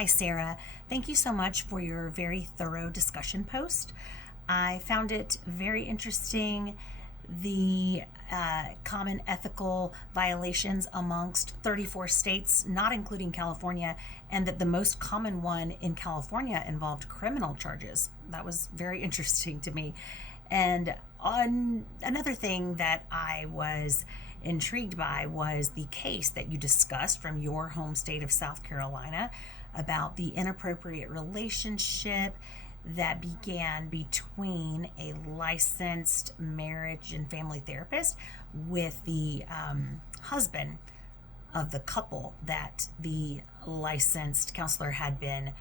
Hi, Sarah. Thank you so much for your very thorough discussion post. I found it very interesting, the common ethical violations amongst 34 states, not including California, and that the most common one in California involved criminal charges. That was very interesting to me. And on another thing that I was intrigued by was the case that you discussed from your home state of South Carolina about the inappropriate relationship that began between a licensed marriage and family therapist with the husband of the couple that the licensed counselor had been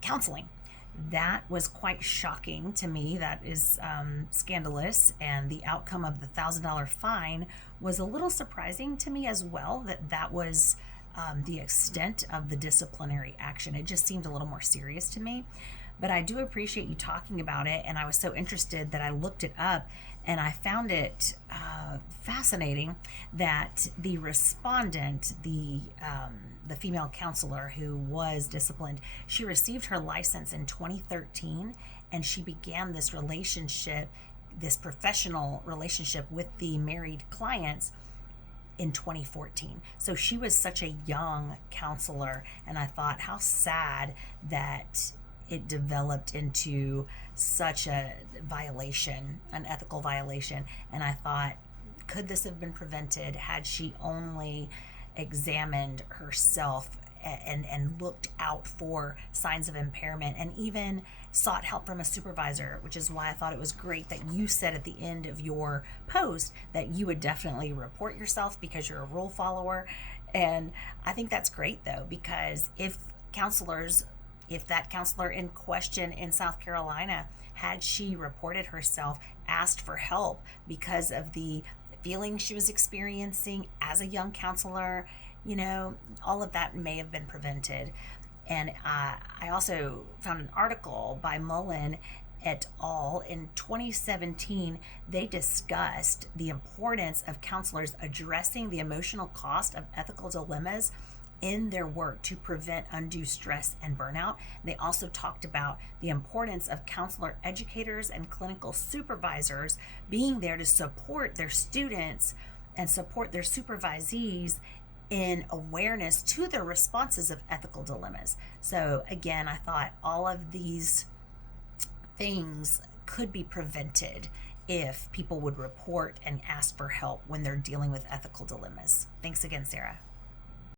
counseling. That was quite shocking to me. That is scandalous, and the outcome of the $1,000 fine was a little surprising to me as well. That was the extent of the disciplinary action. It just seemed a little more serious to me. But I do appreciate you talking about it, and I was so interested that I looked it up, and I found it fascinating that the respondent, the female counselor who was disciplined, she received her license in 2013, and she began this relationship, this professional relationship with the married clients in 2014. So she was such a young counselor, and I thought how sad that it developed into such a violation, an ethical violation. And I thought, could this have been prevented had she only examined herself and looked out for signs of impairment and even sought help from a supervisor, which is why I thought it was great that you said at the end of your post that you would definitely report yourself because you're a rule follower. And I think that's great though, because if that counselor in question in South Carolina, had she reported herself, asked for help because of the feelings she was experiencing as a young counselor, all of that may have been prevented. And I also found an article by Mullen et al. In 2017. They discussed the importance of counselors addressing the emotional cost of ethical dilemmas in their work to prevent undue stress and burnout. They also talked about the importance of counselor educators and clinical supervisors being there to support their students and support their supervisees in awareness to their responses of ethical dilemmas. So again, I thought all of these things could be prevented if people would report and ask for help when they're dealing with ethical dilemmas. Thanks again, Sarah.